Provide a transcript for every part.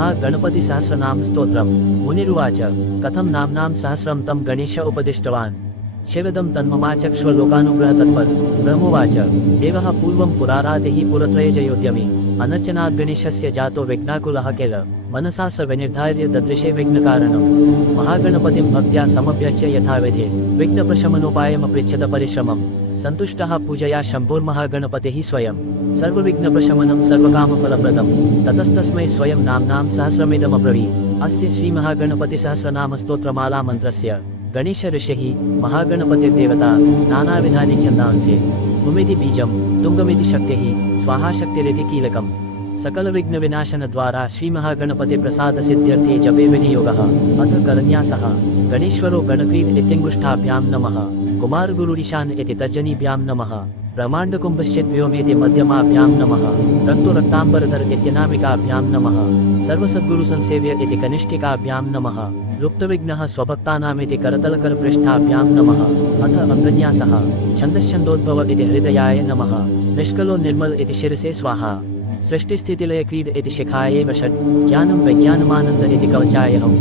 महागणपतिसहस्रनाम स्तोत्रम्। मुनिरुवाच कथं नाम्नां सहस्रं तं गणेश उपदिष्टवान् शिवदं तन्ममाचक्ष्व लोकानुग्रहतत्पर। ब्रह्मोवाच देवः पूर्वं पुरारातिः पुरत्रयजयोद्यमे अनर्चनाद् गणेशस्य जातो विघ्नाकुलः किल मनसा स विनिर्धार्य ददृशे विघ्नकारणम्। महागणपतिं भक्त्या समभ्यर्च्य यथाविधे विघ्नप्रशमनोपायमपृच्छद परिश्रमम्। सन्तुष्टः पूजया शम्भोर्महागणपतिः स्वयं सर्वविघ्नप्रशमनं सर्वकामफलप्रदम्। ततस्तस्मै स्वयं नाम्नां सहस्रमिदमब्रवीत्। अस्य श्रीमहागणपतिसहस्रनामस्तोत्रमाला मन्त्रस्य गणेश ऋषिः महागणपतिर्देवता नानाविधानि छन्दांसि। भूमिति बीजं तुङ्गमिति शक्तिः स्वाहा शक्तिरिति कीलकम्। सकलविघ्नविनाशनद्वारा श्रीमहागणपतिप्रसादसिद्ध्यर्थे जपे विनियोगः। अथ करन्यासः गणेश्वरो गणक्रीड इत्यङ्गुष्ठाभ्यां नमः। कुमारगुरुरीशान इति तर्जनीभ्यां नमः। ब्रह्माण्डकुम्भश्चिद्व्योमेति मध्यमाभ्यां नमः। रक्तो रक्ताम्बरधर इत्यनामिकाभ्यां नमः। सर्वसद्गुरुसंसेव्य इति कनिष्ठिकाभ्यां नमः। लुप्तविघ्नः स्वभक्तानामिति करतलकरपृष्ठाभ्यां नमः। अथ अङ्गन्यासः छन्दश्छन्दोद्भव इति हृदयाय नमः। निष्कलो निर्मल इति शिरसे स्वाहा। सृष्टिस्थितिलय क्रीड इति शिखायै वषट्। ज्ञानं विज्ञानमानन्द इति कवचाय हौम्।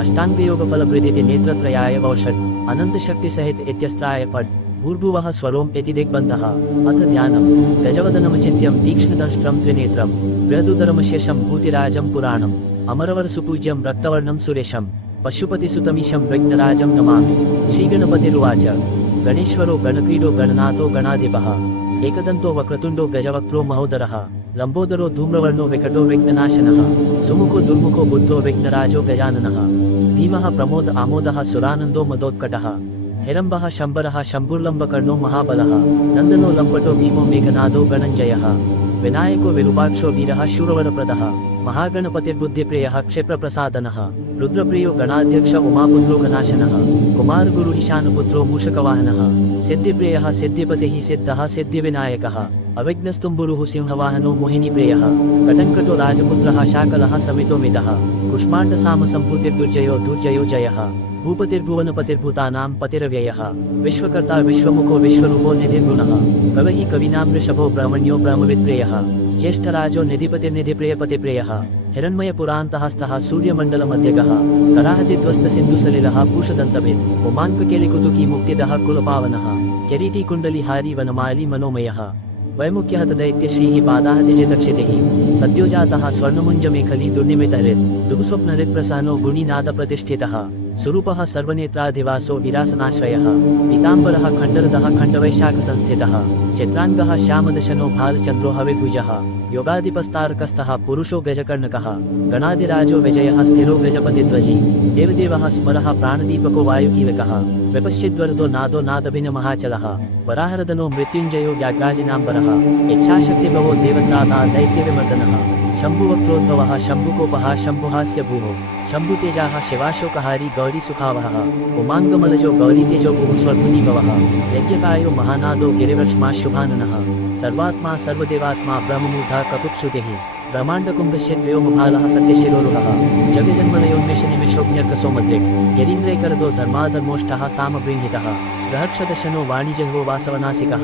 अष्टाङ्गयोगफलभृदिति नेत्रत्रयाय वौषट्। अनन्तशक्तिसहित इत्यस्त्राय फट्। भूर्भुवः स्वरोम् इति दिग्बन्धः। अथ ध्यानं गजवदनमचिन्त्यं तीक्ष्णदंष्ट्रं त्रिनेत्रं बृहदुदरमशेषं भूतिराजं पुराणम् अमरवरसुपूज्यं रक्तवर्णं सुरेशं पशुपतिसुतमीशं विघ्नराजं नमामि। श्रीगणपतिरुवाच गणेश्वरो गणक्रीडो गणनाथो गणाधिपः। एकदन्तो वक्रतुण्डो गजवक्त्रो महोदरः। लम्बोदरो धूम्रवर्णो विकटो विघ्ननाशनः। सुमुखो दुर्मुखो बुद्धो विघ्नराजो गजाननः। भीमः प्रमोद आमोदः सुरानन्दो मदोत्कटः। हिरम्बः शम्बरः शम्भुर्लम्बकर्णो महाबलः। नन्दनो लम्पटो भीमो मेघनादो गणञ्जयः। विनायको विरूपाक्षो वीरः शूरवरप्रदः। महागणपतिर्बुद्धिप्रियः क्षिप्रप्रसादनः। रुद्रप्रियो गणाध्यक्ष उमापुत्रो गणाशनः। कुमारगुरुईशानपुत्रो मूषकवाहनः। सिद्धिप्रियः सिद्धिपतिः सिद्धः सिद्धिविनायकः। अविघ्नस्तुम्बुरुः सिंहवाहनो मोहिनीप्रियः। कटङ्कटो राजपुत्रः शाकलः समितो मितः। कुष्माण्डसामसम्भूतिर्दुर्जयो दुर्जयो जयः। भूपतिर्भुवनपतिर्भूतानां पतिरव्ययः। विश्वकर्ता विश्वमुखो विश्वरूपो निधिर्गुणः। कविः कवीनां ऋषभो ब्रह्मण्यो ब्रह्मवित्प्रियः। ज्येष्ठराजो निधिपतिर्निधिप्रियपतिप्रियः। हिरण्मयपुरान्तहस्तः सूर्यमण्डलमध्यगः। कराहतिध्वस्तसिन्धुसलिलः पूषदन्तभित्। उमाङ्ककेलिकुतुकी मुक्तिदः कुलपावनः। किरीटी कुण्डलिहारी वनमाली मनोमयः। वैमुख्यः तदैत्यश्रीः पादाहतिजितक्षितिः। सद्योजातः स्वर्णमुञ्जमेखली दुर्निमितहृत्। दुःस्वप्नहृत्प्रसन्नो गुणिनादप्रतिष्ठितः। सुरूपः सर्वनेत्राधिवासो विरासनाश्रयः। पीताम्बरः खण्डरदः खण्डवैशाखसंस्थितः। चित्राङ्गः श्यामदशनो भालचन्द्रो हविर्भुजः। योगाधिपस्तारकस्थः पुरुषो गजकर्णकः। गणाधिराजो विजयः स्थिरो गजपतिध्वजी। देवदेवः स्मरः प्राणदीपको वायुकीलकः। विपश्चिद्वरदो नादो नादभिन्नमहाचलः। वराहरदनो मृत्युञ्जयो व्याघ्राजिनाम्बरः। इच्छाशक्तिभवो देवत्राता दैत्यविमर्दनः। शम्भुवक्त्रोद्भवः शम्भुकोपः शम्भुहास्य भूः। शम्भुतेजाः शिवाशोकहारी गौरीसुखावहः। उमाङ्गमलजो गौरीतेजो भूः स्वर्धुनीभवः। यज्ञकायो महानादो गिरिवर्ष्माशुभाननः। सर्वात्मा सर्वदेवात्मा ब्रह्ममूर्धा ककुत्श्रुतिः। ब्रह्माण्डकुम्भश्चिद्व्योमभालः सत्यशिरोरुहः। जगजन्मलयोन्मेषनिमिषोऽज्ञर्कसोमदृक्। गिरीन्द्रैकरदो धर्माधर्मोष्ठः सामबृंहितः। बृहक्षदशनो वाणिजह्वो वासवनासिकः।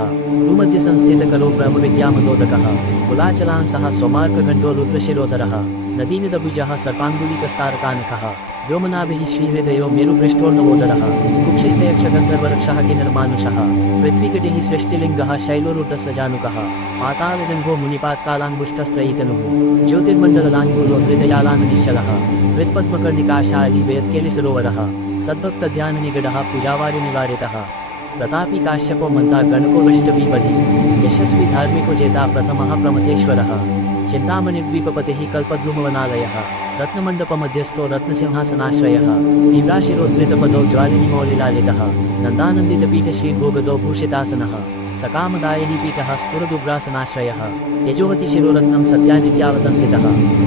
भूमध्यसंस्थितकरो ब्रह्मविद्यामदोदकः। कुलाचलांसः स्वमार्कघण्टो रुद्रशिरोधरः। नदीनिदभुजः सर्पाङ्गुलीकस्तारकानकः। व्योमनाभिः श्रीहृदयो मेरुपृष्ठोर्नवोदरः। कुक्षिस्थयक्षगन्धर्वरक्षः किन्नरमानुषः। पृथ्वीकटिः सृष्टिलिङ्गः शैलोरुद्धस्रजानुकः। पातालजङ्घो मुनिपात्कालाङ्गुष्ठस्त्रयीतनुः। ज्योतिर्मण्डललाङ्गूलो हृदयालाननिश्चलः। हृत्पद्मकर्णिकाशाली वेत्केलिसरोवरः। सद्भक्तध्याननिगडः पूजावार्यनिवारितः। प्रतापी काश्यपो मन्ता गणको वृष्टवीपति। यशस्वी धार्मिको जेता प्रथमः प्रमथेश्वरः। चिन्तामणिद्वीपपतिः कल्पद्रुमवनालयः। रत्नमण्डपमध्यस्थो रत्नसिंहासनाश्रयः। तीव्राशिरोद्धृतपदो ज्वालिनीमौलिलालितः। नन्दानन्दितपीठश्रीभोगदो भूषितासनः। सकामदायिनीपीठः स्फुरदुग्रासनाश्रयः। तेजोवतीशिरोरत्नं सत्यानित्यावतंसितः।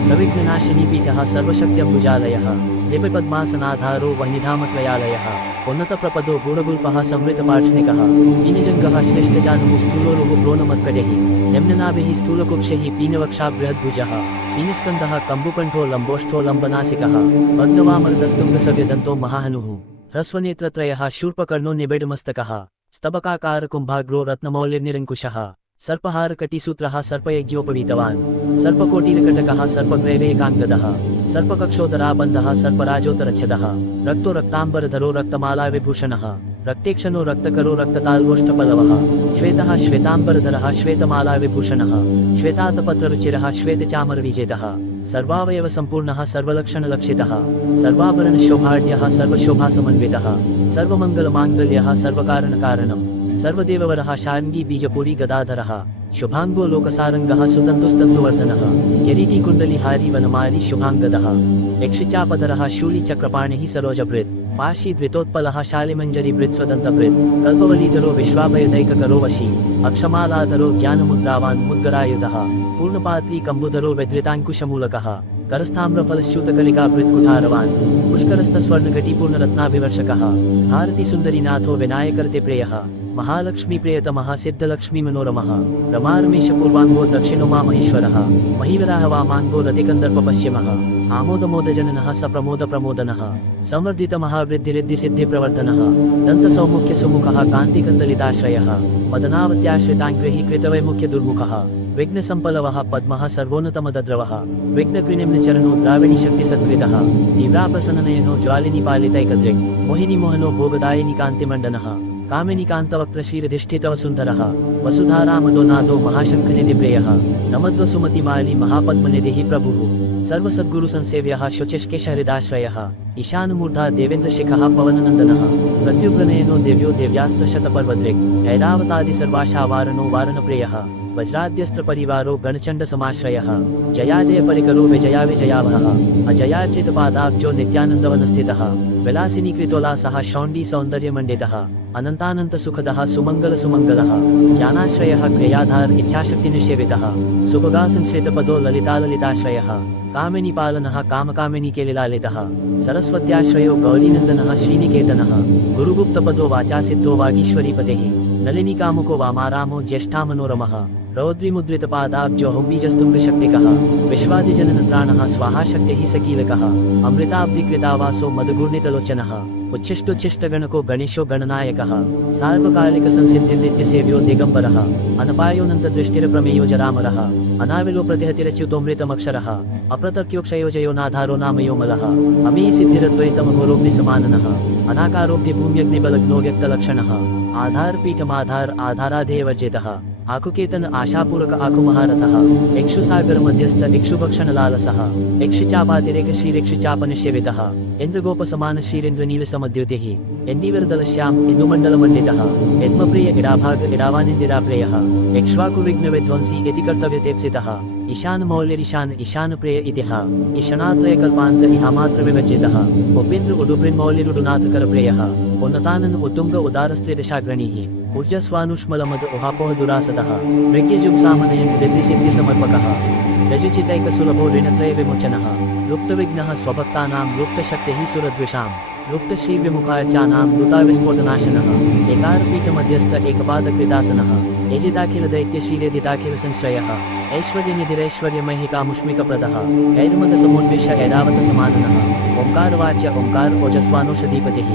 सविघ्ननाशिनीपीठः सर्वशक्त्यम्बुजालयः। लिपिपद्मासनाधारो वह्निधामत्रयालयः। उन्नतप्रपदो गूढगुल्फः संवृतपार्ष्णिकः। मीनजङ्गः श्लिष्टजानुः स्थूलोरुः प्रोणमत्कटिः। निम्ननाभिः स्थूलकुक्षैः पीनवक्षा बृहद्भुजः। पीनस्कन्धः कम्बुकण्ठो लम्बोष्ठो लम्बनासिकः। भग्नवामरदस्तुङ्गसव्यदन्तो महाहनुः। ह्रस्वनेत्रत्रयः शूर्पकर्णो निबिडमस्तकः। स्तबकाकारकुम्भाग्रो रत्नमौलिर्निरङ्कुशः। सर्पहार कटिसूत्रः सर्पयज्ञोपवीतवान् सर्पकोटिलकटकः सर्पग्रैवेकाङ्गदः सर्पकक्षोदराबन्धः सर्पराजोतरच्छदः रक्तो रक्ताम्बरधरो रक्तमाला विभूषणः रक्तेक्षणो रक्तकरो रक्तताल्गोष्ठपल्लवः श्वेतः श्वेताम्बरधरः श्वेतमाला विभूषणः श्वेतातपत्ररुचिरः श्वेतचामरविजेतः सर्वावयवसम्पूर्णः सर्वलक्षणलक्षितः सर्वाभरणशोभाढ्यः सर्वशोभासमन्वितः सर्वमङ्गलमाङ्गल्यः सर्वकारणकारणम् सर्वदेववरः शार्ङ्गी बीजपुरी गदाधरः शुभांगो लोकसारंगः सुतन्तुस्तन्तुवर्धनः किरीटीकुण्डलिहारी वनमाली शुभांगदः यक्षिचापधरः शूलिचक्रपाणिः सरोजभृत् पाशी धृतोत्पलः शालिमञ्जरी स्वदन्तभृत् कल्पवलीधरो विश्वाभयदैककरो वशी अक्षमालाधरो ज्ञानमुद्रावान् मुद्गरायुधः पूर्णपात्री कम्बुधरो व्यधृताङ्कुशमूलकः करस्थाम्रफलश्च्युतकलिकाभृत्कुठारवान् पुष्करस्थस्वर्णघटीपूर्णरत्नाभिवर्षकः भारतीसुन्दरीनाथो विनायकर्ते महालक्ष्मीप्रियतमः सिद्धलक्ष्मीमनोरमः रमारमेशपूर्वाङ्गो दक्षिणो मामहेश्वरः महीवराह वामाङ्गो रतिकन्दर्पपश्चिमः आमोदमोदजननः सप्रमोदप्रमोदनः संवर्धितमहावृद्धिरिद्धिसिद्धिप्रवर्धनः दन्तसौमुख्यसुमुखः कान्तिकन्दलिताश्रयः मदनावत्याश्रिताङ्ग्रही कृतवैमुख्यदुर्मुखः विघ्नसम्पलवः पद्मः सर्वोन्नतमदद्रवः विघ्नकृनिम्नचरणो द्राविणीशक्तिसद्विदः तीव्राप्रसन्ननयनो ज्वालिनीपालितैकदृक् मोहिनीमोहनो भोगदायिनी कान्तिमण्डनः कामिनीकान्तवक्त्रश्रीरधिष्ठितवसुन्धरः वसुधारामदोनादो महाशङ्खनिधिप्रियः नमद्वसुमतिमाली महापद्मनिधिः प्रभुः सर्वसद्गुरुसंसेव्यः शुचिष्केशहृदाश्रयः ईशानमूर्धा देवेन्द्रशिखः पवननन्दनः प्रत्युग्रनयनो देव्यो देव्यास्त्रशतपर्वदृक् ऐरावतादिसर्वाशावारणो वारणप्रियः वज्राद्यस्त्रपरिवारो गणचण्डसमाश्रयः जया जय परिकरो विजया विजयावहः अजयार्चितपादाब्जो नित्यानन्दवनस्थितः विलासिनी कृतोलासः शौण्डी सौन्दर्यमण्डितः अनन्तानन्तसुखदः सुमङ्गलसुमङ्गलः ज्ञानाश्रयः क्रियाधार इच्छाशक्तिनिषेवितः सुभगासंश्रितपदो ललिताललिताश्रयः कामिनीपालनः कामकामिनीकेलिलालितः सरस्वत्याश्रयो गौरीनन्दनः श्रीनिकेतनः गुरुगुप्तपदो वाचासिद्धो वागीश्वरीपतिः नलिनीकामुको वामारामो ज्येष्ठामनोरमः रौद्रीमुद्रितपादाब्जो हुम्बीजस्तुङ्गशक्तिकः विश्वादिजननत्राणः स्वाहाशक्तिः सकीलकः अमृताब्धिकृतावासो मदगूर्णितलोचनः उच्छिष्टोच्छिष्टगणको गणेशो गणनायकः सार्वकालिकसंसिद्धिर्नित्यसेव्यो दिगम्बरः अनपायोऽनन्तदृष्टिरप्रमेयो जरामरः अनाविलो प्रतिहतिरच्युतोऽमृतमक्षरः अप्रतर्क्योक्षयोजयो नाधारो नामयो मलः अमेय सिद्धिरद्वैतमघोरोऽग्निसमाननः अनाकारोऽग्निभूम्यग्निबलग्नो व्यक्तलक्षणः आधारपीठमाधार आधाराधेयवर्जितः आकुकेतन आशापूरक आकुमहारथः इक्षुसागर मध्यस्थ इक्षुभक्षणलालसः इक्षुचापातिरेक श्रीरिक्षुचापनिष्यवितः इन्द्रगोपसमान श्रीरेन्द्रनीलसमद्युतिः इन्दीवरदलश्याम इन्दुमण्डलमण्डितः यद्मप्रिय इडाभाग इडावानिन्दिराप्रियः इक्ष्वाकुविघ्नविध्वंसी इति कर्तव्यतेप्सितः ईशानमौल्यरीशान ईशानप्रिय इतिः ईशनात्रयकल्पान्त इहामात्रविवर्जितः उपेन्द्र उडुब्रिन्मौल्यरुडुनाथकरप्रियः उन्नतानन उत्तुंग उदारस्त्रिदशाग्रणीः ऊर्जस्वानुष्मलमद उहापोह दुरासदः मृग्यजुग्सामनयन रिद्धिसिद्धिसमर्पकः रजुचितैकसुलभो ऋणत्रय विमोचनः लुप्तविघ्नः स्वभक्तानां लुप्तशक्तिः सुरद्विषां लुप्तश्रीविमुखार्चानां लुताविस्फोटनाशनः एकारपीठमध्यस्थ एकपादकृतासनः यजिताखिलदैत्यश्रीरेधिताखिलसंश्रयः ऐश्वर्यनिधिरैश्वर्यमहिकामुष्मिकप्रदः ऐर्मदसमोन्मेष ऐरावतसमाननः ओंकारवाच्य ओंकार ओजस्वानोषधीपतिः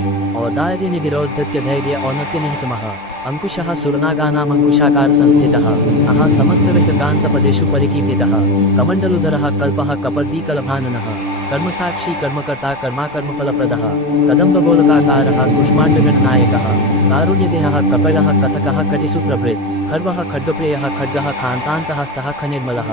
औदार्यनिधिरौद्धत्य धैर्य औन्नत्यनिःसमः अंकुशः सुरनागानामंकुशाकार संस्थितः अह समस्तविसर्गान्तपदेषु परिकीर्तितः कमण्डलुधरः कल्पः कपर्दीकलभाननः कर्मसाक्षी कर्मकर्ता कर्माकर्मफलप्रदः कदम्बगोलकाकारः कुष्माण्डगणनायकः कारुण्यदेहः कपिलः कथकः कटिसूत्रभृत् खर्वः खड्गप्रियः खड्गः खान्तान्तहस्तः खनिर्मलः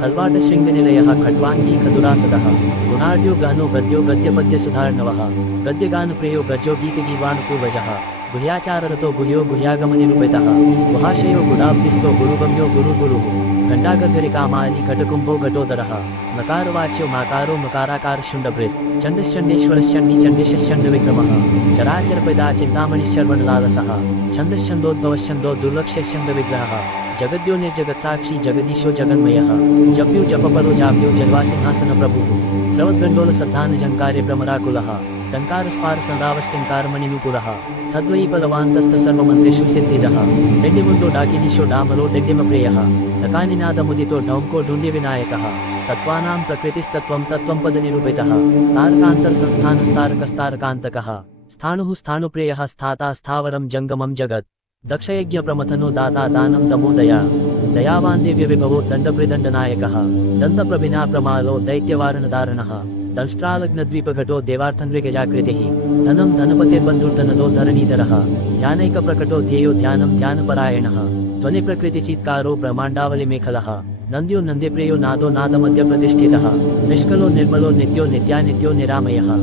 खल्वाडशृङ्गनिलयः खड्वाङ्गी खदुरासदः गुणाढ्यो गहनो गद्यो गद्यपद्यसुधार्णवः गद्यगानप्रियो गजो गीतगीर्वाणपूर्वजः गुह्याचाररतो गुह्यो गुह्यागमनिरूपितः गुहाशयो गुडाब्धिस्थो गुरुगम्यो गुरुगुरुः घण्टागर्गरिकामाली घटकुम्भो घटोदरः नकारवाच्यो माकारो मकाराकार शुण्डभृत् चण्डश्चण्डेश्वरश्चण्डी चण्डेशश्चण्डविक्रमः चराचरपदा चिन्तामणिश्चर्वणलालसः छन्दश्चन्दोद्भवश्चन्दो दुर्लक्ष्यश्चन्दविग्रहः जगद्यो निर्जगत्साक्षी जगदीशो जगन्मयः जप्यो जपपरो जाप्यो जल्वासिंहासनप्रभुः स्रवद्गण्डोलसद्धानझङ्कार्यभ्रमराकुलः टङ्कारस्पारसंरावष्टिङ्कारमणिनुपुरः तद्वैपलवान्तस्तसर्वमन्त्रेषु सिद्धिदः डेड्डिमुण्डो डाकिनीशो डामरो डेड्डिमप्रियः नकानिनादमुदितो ढौङ्को ढूण्ड्यविनायकः तत्त्वानां प्रकृतिस्तत्त्वं तत्त्वं पदनिरूपितः तारकान्तरसंस्थानस्तारकस्तारकान्तकः स्थाणुः स्थाणुप्रियः स्थाता स्थावरं जङ्गमं जगत् दक्षयज्ञप्रमथनो दाता दानं दमो दया दयावान् दिव्यविभवो दण्डभृदण्डनायकः दन्तप्रभिना प्रमालो दैत्यवारणधारणः दंष्ट्रालग्नद्वीपघटो देवार्थनृगजाकृतिः धनं धनपतिर्बन्धुर्धनदो धरणीधरः ध्यानैकप्रकटो ध्येयो ध्यानं ध्यानपरायणः ध्वनिप्रकृतिचित्कारो ब्रह्माण्डावलिमेखलः नन्द्यो नन्द्यप्रियो नादो नादमध्यप्रतिष्ठितः निष्कलो निर्मलो नित्यो नित्यानित्यो निरामयः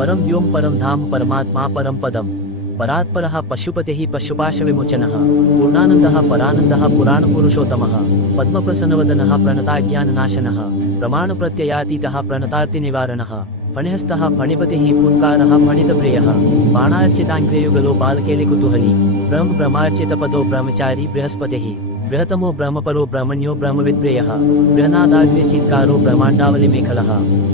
परं व्योम परं धाम परमात्मा परं पदम् परात्परः पशुपतिः पशुपाशविमोचनः पूर्णानन्दः परानन्दः पुराणपुरुषोत्तमः पद्मप्रसन्नवदनः प्रणताज्ञाननाशनः प्रमाणप्रत्ययातीतः प्रणतार्तिनिवारणः फणिहस्तः फणिपतिः फुन्कारः फणितप्रियः बाणार्चिताङ्ग्रेयुगलो बालकेलिकुतूहली ब्रह्मार्चितपदो ब्रह्मचारी बृहस्पतिः बृहतमो ब्रह्मपरो ब्रह्मण्यो ब्रह्मविद्प्रियः बृहनादाग्र्यचित्कारो ब्रह्माण्डावलिमेखलः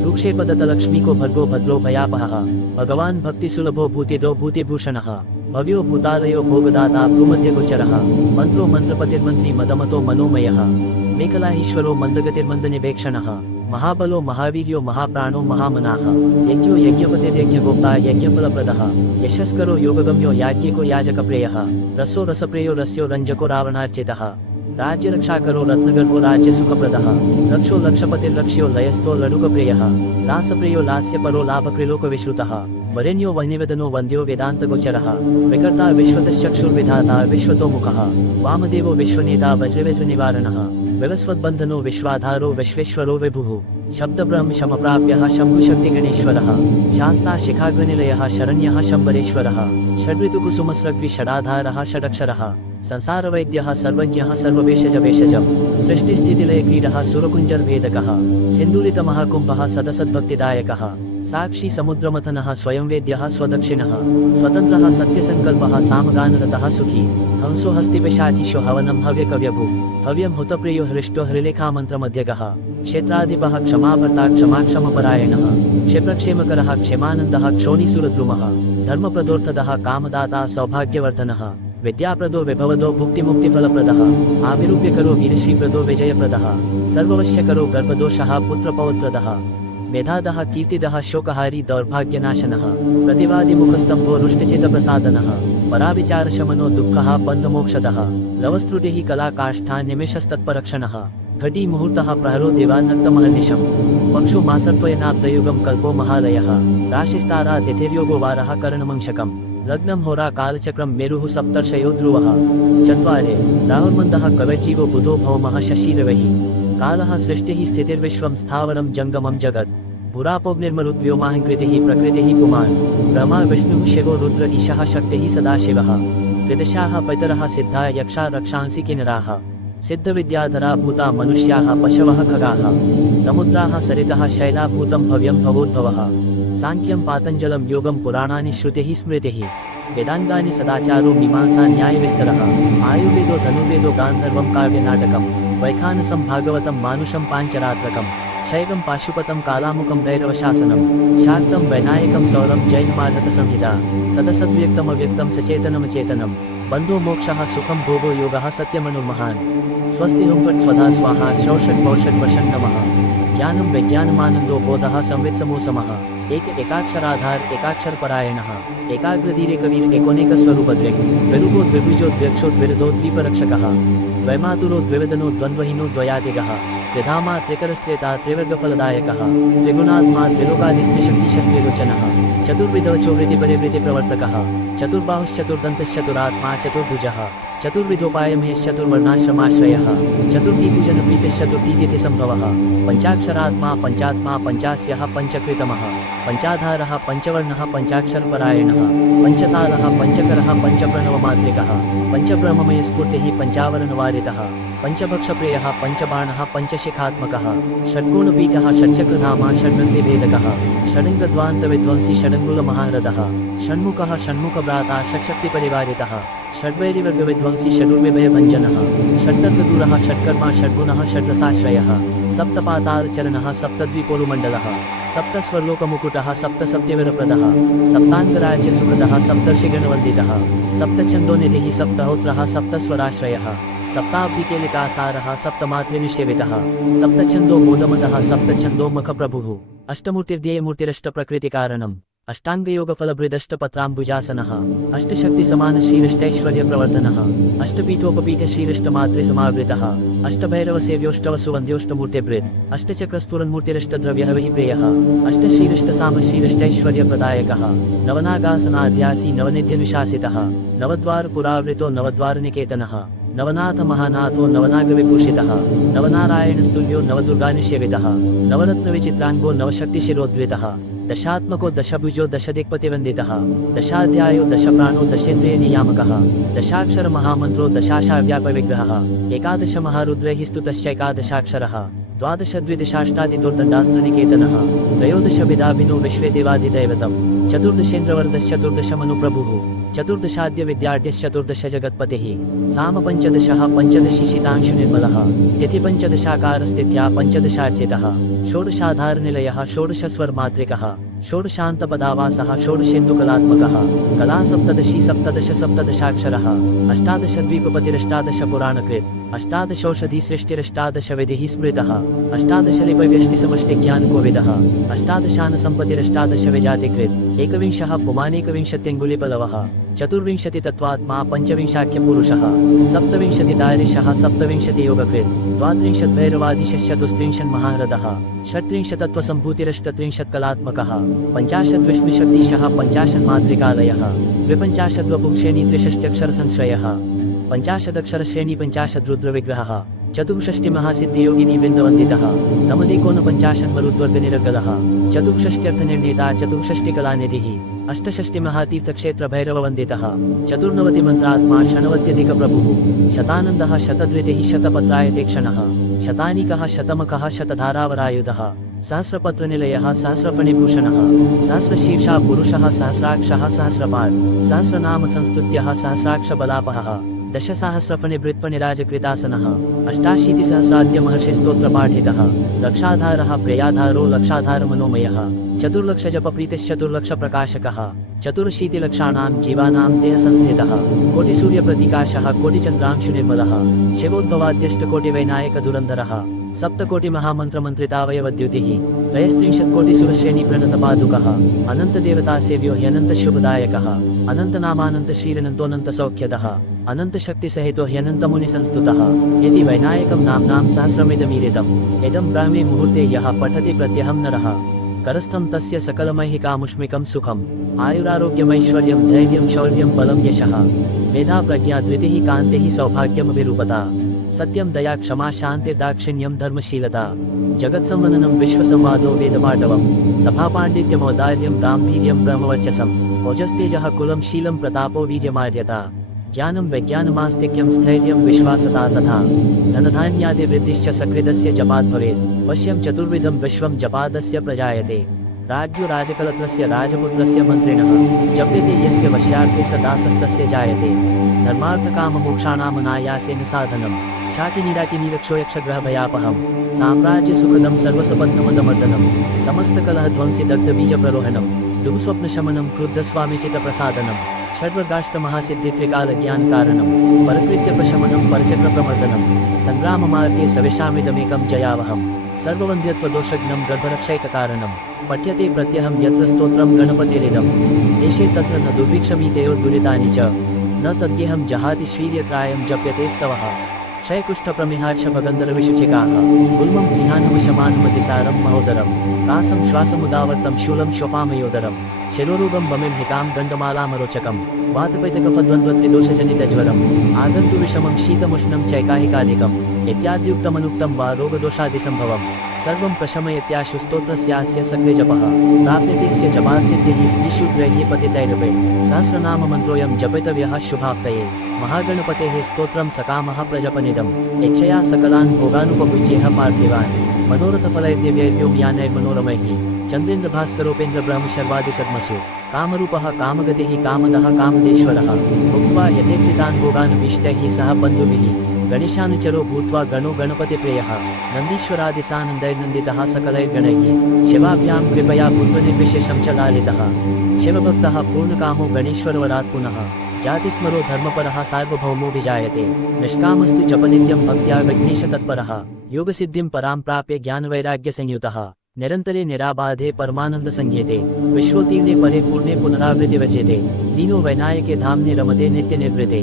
रूक्षेपदत्तलक्ष्मीको भर्गो भद्रो भयापहः भगवान् भक्तिसुलभो भूतिदो भूतिभूषणः भव्यो भूतालयो भोगदाता भूमध्यगोचरः मन्त्रो मन्त्रपतिर्मन्त्री मदमतो मनोमयः मेखलाहीश्वरो मन्दगतिर्मन्दनिवेक्षणः महाबलो महावीर्यो महाप्राणो महामनाः यज्ञो यज्ञपतिर्यज्ञगोप्ता यज्ञफलप्रदः यशस्करो योगगम्यो याज्ञिको याजकप्रियः रसो रसप्रियो रस्यो रञ्जको रावणार्चितः राज्यरक्षाकरो रत्नगर्भो राज्यसुखप्रदः रक्षो लक्षपतिर्लक्ष्यो लयस्थो लडुकप्रियः लासप्रियो लास्यपरो लाभक्रिलोकविश्रुतः वरेण्यो वह्निवेदनो वन्द्यो वेदान्तगोचरः विकर्ता विश्वतश्चक्षुर्विधाता विश्वतोमुखः वामदेवो विश्वनेता वज्रवेशनिवारणः विवस्वद्बन्धनो विश्वाधारो विश्वेश्वरो विभुः शब्दब्रह्म शमप्राप्यः शम्भुशक्तिगणेश्वरः शास्ता शिखाग्निलयः शरण्यः शम्बरेश्वरः षड्ऋतुकुसुमस्रग्विषडाधारः षडक्षरः संसारवैद्यः सर्वज्ञः सर्ववेशजवेशजम् सृष्टिस्थितिलयक्रीडः सुरकुञ्जर्भेदकः सिन्दूरितमः कुम्भः सदसद्भक्तिदायकः साक्षी समुद्रमथनः स्वयंवेद्यः स्वदक्षिणः स्वतन्त्रः सत्यसङ्कल्पः सामगानरतः सुखी हंसो हस्तिपिशाचिषो हवनं हव्यकव्यभु हव्यं हुतप्रियो हृष्टो हृलेखामन्त्रमध्यगः क्षेत्राधिपः क्षमाभर्ता क्षमाक्षमपरायणः क्षिप्रक्षेमकरः क्षेमानन्दः क्षोणिसुरद्रुमः धर्मप्रदोर्थदः कामदाता सौभाग्यवर्धनः विद्याप्रदो विभवदो भुक्तिमुक्तिफलप्रदः आविरूप्यकरो वीरश्रीप्रदो विजयप्रदः सर्ववश्यकरो गर्भदोषः पुत्रपौत्रदः मेधादः कीर्तिदः शोकहारी दौर्भाग्यनाशनः प्रतिवादिमुखस्तम्भो रुष्टिचितप्रसादनः पराविचारशमनो दुःखः बन्धमोक्षदः लवस्त्रुटिः कलाकाष्ठा निमेषस्तत्परक्षणः घटी मुहूर्तः प्रहरो दिवानक्तमहर्निशम् पक्षो मासत्वयनाब्दयुगं कल्पो महालयः राशिस्तारा तिथिर्योगो वारः करणमंशकम् लग्नं होरा कालचक्रं मेरुः सप्तर्षयो ध्रुवः चत्वारे राहुर्मन्दः कवैर्जीवो बुधो भौमः शशिरविः कालः सृष्टिः स्थितिर्विश्वं स्थावरं जङ्गमं जगत् पुरापोग्निर्मरुद्व्योमाहङ्कृतिः प्रकृतिः पुमान् ब्रह्मा विष्णुः शिवो रुद्र ईशः शक्तिः सदाशिवः त्रिदशाः पितरः सिद्धा यक्षा रक्षांसि किन्नराः सिद्धविद्याधरा भूता मनुष्याः पशवः खगाः समुद्राः सरितः शैलाभूतं भव्यं भवोद्भवः सांख्यं पातञ्जलं योगं पुराणानि श्रुतिः स्मृतिः वेदाङ्गानि सदाचारो मीमांसा न्यायविस्तरः आयुर्वेदो धनुर्वेदो गान्धर्वं काव्यनाटकं वैखानसं भागवतं मानुषं पाञ्चरात्रकं शैवं पाशुपतं कालामुखं भैरवशासनं शाक्तं वैनायकं सौरं जैनमार्हतसंहिता सदसद्व्यक्तमव्यक्तं सचेतनमचेतनं बन्धो मोक्षः सुखं भोगो योगः सत्यमनुर्महान् स्वस्ति हुंफट् स्वधा स्वाहा श्रौषट् पौषट् वषट् नमः ज्ञानं विज्ञानमानन्दो बोधः संवित्समो समः एकाक्षराधार एकाक्षर परायणः एकाग्रधीरेकवीर एकोनेकस्वरूपद्विग् द्विरूपो द्विभुजो द्व्यक्षो द्विरदो द्वीपरक्षकः द्वैमातुरो द्विवेदनो द्वन्द्वहीनो द्वयातिगः त्रिधामा त्रिकरस्त्रेता त्रिवर्गफलदायकः त्रिगुणात्मा त्रिलोकादिस्त्रिशक्तिशस्त्रिलोचनः चतुर्विधवचो वृत्तिपरिवृत्तिप्रवर्तकः चतुर्बाहुश्चतुर्दन्तश्चतुरात्मा चतुर्भुजः चतुर्विधोपायमहेश्चतुर्वर्णाश्रमाश्रयः चतुर्थीपूजनप्रीतिश्चतुर्थीतिथिसम्भवः पञ्चाक्षरात्मा पञ्चात्मा पञ्चास्यः पञ्चकृतमः पञ्चाधारः पञ्चवर्णः पञ्चाक्षरपरायणः पञ्चतालः पञ्चकरः पञ्चप्रणवमात्रिकः पञ्चब्रह्ममयस्फूर्तिः पञ्चावरणवारितः पञ्चभक्षप्रियः पञ्चबाणः पञ्चशिखात्मकः षड्गुणपीठः षट्चक्रधामा षड्ग्रन्थिभेदकः षडङ्गध्वान्तविध्वंसी षडङ्गुलमहारथः षण्मुखः षण्मुखभ्राता षट्शक्तिपरिवारितः षड्वैरिवर्गविध्वंसी षडुर्विभयभञ्जनः षट्तर्कदूरः षट्कर्मा षड्गुणः षड्रसाश्रयः सप्तपातालचरणः सप्तद्विपोरुमण्डलः सप्तस्वर्लोकमुकुटः सप्तसप्तविरप्रदः सप्ताङ्गराज्यसुखदः सप्तर्षिगणवन्दितः सप्तछन्दोनिधिः सप्तहोत्रः सप्तस्वराश्रयः सप्ताब्धिकेलिकासारः सप्तमात्रिनिषेवितः सप्तछन्दो मोदमदः सप्तछन्दोमुखप्रभुः अष्टमूर्तिर्ध्येयमूर्तिरष्टप्रकृतिकारणम् अष्टाङ्गयोगफलभृदष्टपत्राम्बुजासनः अष्टशक्तिसमानश्रीरष्टैश्वर्यप्रवर्धनः अष्टपीठोपपीठश्रीरष्टमातृसमावृतः अष्टभैरवसेव्योष्टवसुवन्द्योष्टमूर्तिभृत् अष्टचक्रस्फुरन्मूर्तिरष्टद्रव्यः विप्रेयः अष्टश्रीरष्टसामश्रीरष्टैश्वर्यप्रदायकः नवनागासनाध्यासी नवनिध्यनुशासितः नवद्वारपुरावृतो नवद्वारनिकेतनः नवनाथमहानाथो नवनागविभूषितः नवनारायणस्तुल्यो नवदुर्गानिषेवितः नवरत्नविचित्राङ्गो नवशक्तिशिरोद्वृतः दशात्मको दशभुजो दशदिक्पतिवन्दितः दशाध्यायो दशप्राणो दशेन्द्रियनियामकः दशाक्षरमहामन्त्रो दशाशाव्यापविग्रहः एकादश महारुद्रैः स्तुतश्चैकादशाक्षरः द्वादशद्विदशाष्टादिदुर्दण्डास्त्रनिकेतनः त्रयोदशविदाभिनो विश्वे देवाधिदैवतं चतुर्दशेन्द्रवर्धश्चतुर्दशमनुप्रभुः चतुर्दशाद्य विद्याढ्यश्चतुर्दश जगत्पतिः साम पञ्चदशः पञ्चदशिशितांशुनिर्मलः तिथि पञ्चदशाकारस्थित्या पञ्चदशार्चितः षोडशाधारनिलयः षोडशस्वरमात्रिकः षोडशान्तपदावासः षोडशेन्दुकलात्मकः कला सप्तदशी सप्तदश सप्तदशाक्षरः अष्टादशद्वीपपतिरष्टादश पुराणकृत् अष्टादशौषधिसृष्टिरष्टादशविधिः स्मृतः अष्टादशलिपव्यष्टिसमष्टिज्ञानकोविदः अष्टादशानसम्पतिरष्टादश विजातिकृत् एकविंशः पुमानेकविंशत्यङ्गुलिपलवः चतुर्विंशतितत्त्वात्मा पञ्चविंशाख्यपुरुषः सप्तविंशतिदारिशः सप्तविंशतियोगकृत् द्वात्रिंशद्भैरवादिशश्चतुस्त्रिंशन्महारथः षट्त्रिंशतत्त्वसम्भूतिरष्टत्रिंशत्कलात्मकः पञ्चाशद्विष्णुशक्तिशः पञ्चाशन्मातृकालयः द्विपञ्चाशद्वपुंश्रेणी त्रिषष्ट्यक्षरसंश्रयः पञ्चाशदक्षरश्रेणी पञ्चाशद्रुद्रविग्रहः चतुष्षष्टिमहासिद्धियोगिनी वृन्दवन्दितः नवदेकोनपञ्चाशन्मरुद्वर्गनिरगलः चतुष्षष्ट्यर्थनिर्णेता चतुष्षष्टिकलानिधिः अष्टषष्टिमहातीर्थक्षेत्रभैरववन्दितः चतुर्नवतिमन्त्रात्मा षण्णवत्यधिकप्रभुः शतानन्दः शतधृतिः शतपत्रायतेक्षणः शतानीकः शतमखः शतधारावरायुधः सहस्रपत्रनिलयः सहस्रफणिभूषणः सहस्रशीर्षा पुरुषः सहस्राक्षः सहस्रपात् सहस्रनामसंस्तुत्यः सहस्राक्षबलापहः दशसहस्रफणिभृत्फणिराजकृतासनः अष्टाशीतिसहस्राद्यमहर्षिस्तोत्रपाठितः लक्षाधारः प्रियाधारो लक्षाधारमनोमयः चतुर्लक्षजपप्रीतिश्चतुर्लक्षप्रकाशकः चतुरशीतिलक्षाणां जीवानां देहसंस्थितः कोटिसूर्यप्रतिकाशः कोटिचन्द्रांशुनिर्मलः शिवोद्भवाद्यष्टकोटिवैनायकधुरन्धरः सप्तकोटिमहामन्त्रमन्त्रितावयवद्युतिः त्रयस्त्रिंशत्कोटिसुरश्रेणीप्रणतपादुकः अनन्तदेवतासेव्यो ह्यनन्तशुभदायकः अनन्तनामानन्तश्रीरनन्तोऽनन्तसौख्यदः अनन्तशक्तिसहितो ह्यनन्तमुनिसंस्तुतः यदि वैनायकं नाम्नां सहस्रमिदमीरिदम् इदं ब्राह्मे मुहूर्ते यः पठति प्रत्यहं नरः करस्थं तस्य सकलमैहिकामुष्मिकं सुखम् आयुरारोग्यमैश्वर्यं धैर्यं शौर्यं बलं यशः मेधा प्रज्ञा धृतिः कान्तिः सौभाग्यमभिरूपता सत्यं दया क्षमा शान्तिर्दाक्षिण्यं धर्मशीलता जगत्संवदनं विश्वसंवादो वेदपाटवं सभापाण्डित्यमौदार्यं गाम्भीर्यं ब्रह्मवर्चसम् ओजस्तेजः कुलं शीलं प्रतापो वीर्यमार्यता ज्ञानं वैज्ञानमास्तिक्यं स्थैर्यं विश्वासता तथा धनधान्यादिवृद्धिश्च सकृदस्य जपात् भवेत् पश्यं चतुर्विधं विश्वं जपादस्य प्रजायते राज्यो राजकलत्रस्य राजपुत्रस्य मन्त्रिणः जप्यते यस्य वश्यार्थे स दासस्तस्य जायते धर्मार्थकाममोक्षाणामनायासेन साधनं शाकिनीडाकिनीरक्षोयक्षग्रहभयापहं साम्राज्यसुखदं सर्वसपत्नमदमर्दनं समस्तकलहध्वंसि दग्धबीजप्ररोहणं दुःस्वप्नशमनं क्रुद्धस्वामिचितप्रसादनं षड्वर्गाष्टमहासिद्धित्रिकालज्ञानकारणं परकृत्यप्रशमनं परचक्रप्रमर्दनं सङ्ग्राममार्गे सविशामिदमेकं जयावहं सर्ववन्द्यत्वदोषघ्नं गर्भरक्षैककारणं पठ्यते प्रत्यहं यत्र स्तोत्रं गणपतिरिदं देशे तत्र न दुर्भिक्षमीतयो दुरितानि च न तद्गेहं जहाति श्रीर्यत्रायं जप्यते स्तवः क्षयकुष्ठप्रमेहार्षभगन्धरविशुचिकाः गुल्मं विहानवशमानमतिसारं महोदरं कासं श्वासमुदावर्तं शूलं श्वपामयोदरं शिरोरोगं बमिर्हिकां गण्डमालामरोचकं वातपैतकफद्वन्द्वत्रिदोषजनितज्वरम् आगन्तु विषमं शीतमुष्णं चैकाहिकादिकम् इत्याद्युक्तमनुक्तं वा रोगदोषादिसम्भवं सर्वं प्रशमयत्याशु स्तोत्रस्यास्य सक्रियजपः प्राप्यतेस्य जपात्सिद्धिः स्त्रीशूद्रैः पतितैरपे सहस्रनाममन्त्रोऽयं जपितव्यः शुभाप्तये महागणपतेः स्तोत्रं सकामः प्रजपनिदम् इच्छया सकलान् भोगानुपभुज्येह पार्थिवान् मनोरथफलैर्दिव्यैर्व्योम्यानैर्मनोरमैः चन्द्रेन्द्रभास्करोपेन्द्रब्रह्मशर्वादिसद्मसु कामरूपः कामगतिः कामदः कामदेश्वरः भुक्त्वा यथेच्छितान् भोगानभीष्टैः सह बन्धुभिः गणेशानुचरो भूत्वा गणो गणपतिप्रियः नन्दीश्वरादिसानन्दैर्नन्दितः सकलैर्गणैः शिवाभ्यां कृपया पुत्रनिर्विशेषं च लालितः शिवभक्तः पूर्णकामो गणेश्वरवरात् पुनः जातिस्मरो धर्मपरः सार्वभौमोऽभिजायते निष्कामस्तु जपनित्यं भक्त्या विघ्नेशतत्परः योगसिद्धिं परां प्राप्य ज्ञानवैराग्यसंयुतः निरन्तरे निराबाधे परमानन्दसंज्ञेते विश्वोत्तीर्णे परिपूर्णे पुनरावृत्तिवर्जिते दीनो वैनायके धाम्ने रमते नित्यनिवृते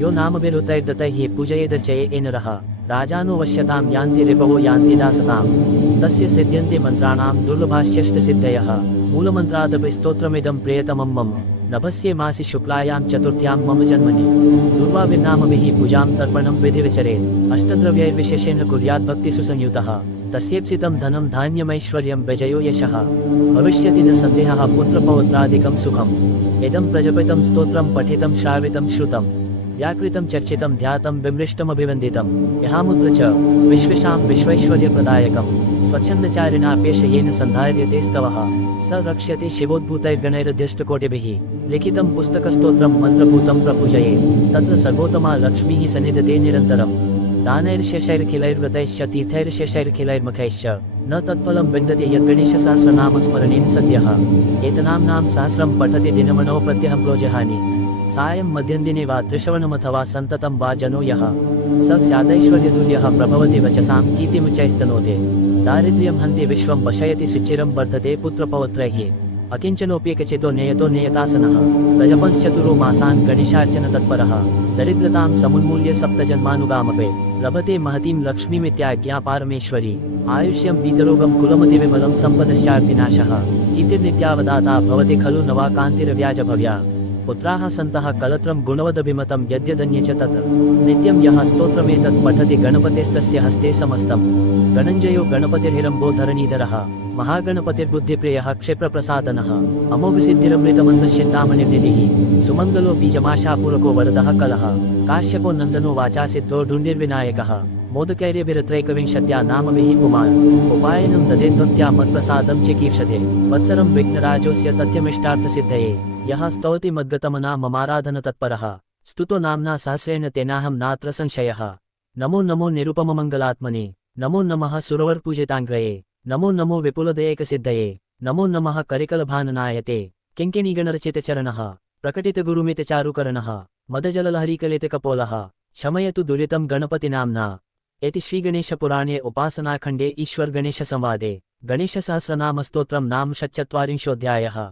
यो नामभिरुतैर्दतैः पूजयेदर्चयेन नरः राजानो वश्यतां यान्ति रिपवो यान्ति दासतां तस्य सिद्ध्यन्ते मन्त्राणां दुर्लभाश्चष्टसिद्धयः मूलमन्त्रादपि स्तोत्रमिदं प्रियतमं मम नभस्ये मासि शुक्लायां चतुर्थ्यां मम जन्मनि दुर्वाभिर्नामभिः पूजां तर्पणं विधिविचरेत् अष्टद्रव्यैर्विशेषेण कुर्यात् भक्तिसु संयुतः तस्येप्सितं धनं धान्यमैश्वर्यं विजयो यशः भविष्यति न सन्देहः पुत्रपौत्रादिकं सुखम् इदं प्रजपितं स्तोत्रं पठितं श्रावितं श्रुतं व्याकृतं चर्चितं ध्यातं विमृष्टमभिवन्दितं यहामुत्र च विश्वेषां विश्वैश्वर्यप्रदायकं स्वच्छन्दचारिणाप्येष सन्धार्यते स्तवः स रक्ष्यते शिवोद्भूतैर्गणैरध्यष्टकोटिभिः लिखितं पुस्तकस्तोत्रं मन्त्रभूतं प्रपूजये तत्र सर्वोत्तमा लक्ष्मीः सन्निधते निरन्तरम् दानैर्शेषैर्खिलैर्व्रतैश्च तीर्थैर्शेषैर्खिलैर्मुखैश्च न तत्फलं विन्दते यद्गणेशसहस्रनामस्मरणेन सद्यः एतनाम्नां सहस्रं पठति दिनमनो प्रत्यहं प्रोजहानि सायं मध्यन्दिने वा त्रिश्रवणमथवा सन्ततं वा जनो यः स स्यादैश्वर्यतुल्यः प्रभवति वचसां कीर्तिमुच्चैस्तनोते दारिद्र्यं हन्ति विश्वं वशयति सुचिरं वर्धते पुत्रपौत्रैः अकिञ्चनोऽप्येकचितो नेयतो नेयतासनः प्रजपंश्चतुरो मासान् गणेशार्चन तत्परः दरिद्रतां समुन्मूल्य सप्तजन्मानुगामपे लभते महतीं लक्ष्मीमित्याज्ञा पारमेश्वरी आयुष्यं वीतरोगं कुलमतिविमलं सम्पदश्चार्तिनाशः कीर्तिर्नित्यावदाता भवति खलु नवा कान्तिरव्याजभव्या पुत्राः सन्तः कलत्रं गुणवदभिमतं यद्यदन्ये च तत् नित्यं यः स्तोत्रमेतत् पठति गणपतेस्तस्य हस्ते समस्तं गणञ्जयो गणपतिर्हिरम्बो धरणीधरः महागणपतिर्बुद्धिप्रियः क्षिप्रप्रसादनः अमोघसिद्धिरमृतमन्तश्चिन्तामणिर्निधिः सुमङ्गलो बीजमाशापूरको वरदः कलः काश्यपो नन्दनो वाचा सिद्धो ढुण्डिर्विनायकः मोदकैर्यभिरत्रैकविंशत्या नामभिः पुमान् उपायनं ददेद्भक्त्या मत्प्रसादं चिकीर्षते वत्सरं विघ्नराजोऽस्य तथ्यमिष्टार्थसिद्धये यः स्तौति मद्गतमना ममाराधनतत्परः स्तुतो नाम्ना सहस्रेण तेनाहं नात्र संशयः नमो नमो निरुपममङ्गलात्मने नमो नमः सुरवर्पूजिताङ्ग्रये नमो नमो विपुलदयैकसिद्धये नमो नमः करिकलभाननायते किङ्किणीगणरचितचरणः प्रकटितगुरुमितचारुकरणः मदजललहरीकलितकपोलः शमयतु दुरितं गणपतिनाम्ना इति श्रीगणेशपुराणे उपासनाखण्डे ईश्वरगणेशसंवादे गणेशसहस्रनामस्तोत्रं नाम 140